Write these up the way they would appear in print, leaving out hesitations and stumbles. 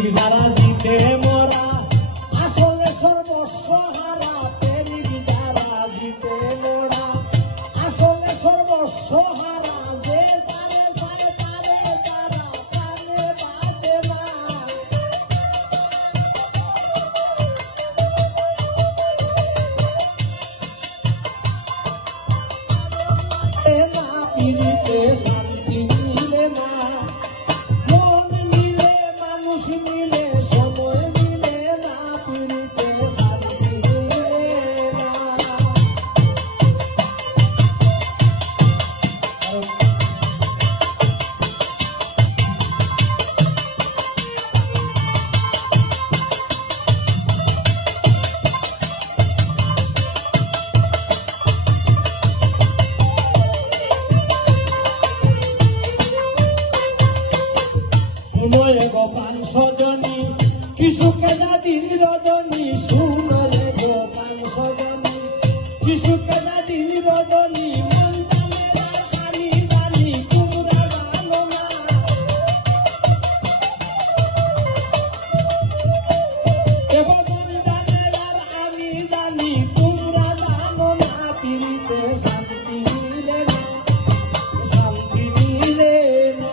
প্রেমিক যারা জিতে মরা আসলে সর্বস্ব হারা, প্রেমিক যারা জিতে মরা আসলে সর্বস্ব হারা, যে যারে যায় তারে যারা প্রাণে বাঁচে না। পিড়িতে শান্তি মিলে না, মন মিলে মানুষ মিলে সময় মিলে না, পিড়িতে শান্তি মিলে না। শুনরে গোপাল সজনী কিশুকে দিন রজনী, শুনরে গোপাল সজনী কিশুকে দিন রজনী, মন জানে আমি জানি তোমরা জানো না। এবার মন জানে আমি জানি তোমরা জানো না, পিড়িতে শান্তি মিলে না, শান্তি মিলে না।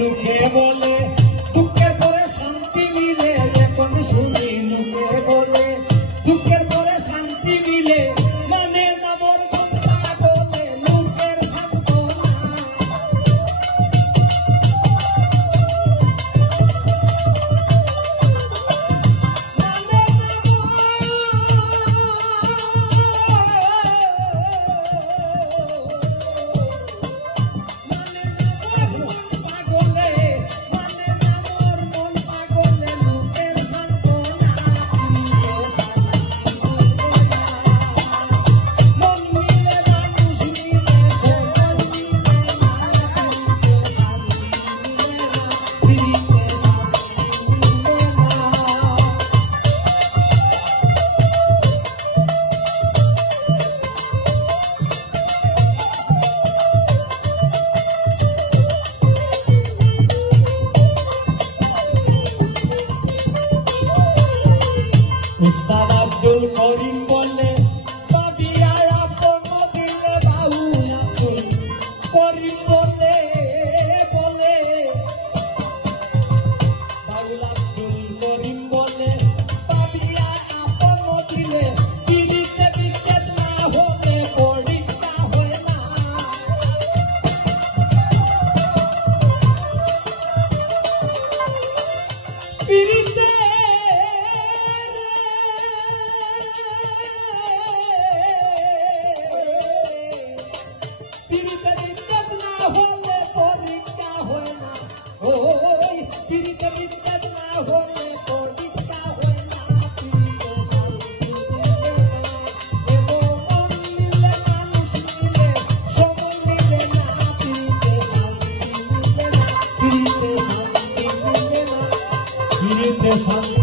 লোকে বলে দুঃখের পরে শান্তি মিলে, এখন শুনি লোকে বলে দুঃখের পরে শান্তি মিলে, মানে নামর কথা বলে লোকের সান্ত্বনা। উস্তাদ আব্দুল করিম বলে বাবিয়া আপন দিলে, বাউল আব্দুল করিম বলে বলে বাউল আব্দুল করিম বলে বাবিয়া আপন দিলে, পিড়িতে বিচ্ছেদ না হলে পরীক্ষা হয় না। পিড়িতে পিড়িতে বিচ্ছেদ না হলে পরীক্ষা হয় না, ওই পিড়িতে বিচ্ছেদ না হলে পরীক্ষা হয় না, পিড়িতে শান্তি মিলে না। এবং মন মিলে মানুষ মিলে সময় মিলে না, পিড়িতে শান্তি মিলে না, পিড়িতে শান্তি মিলে না, পিড়িতে শান্তি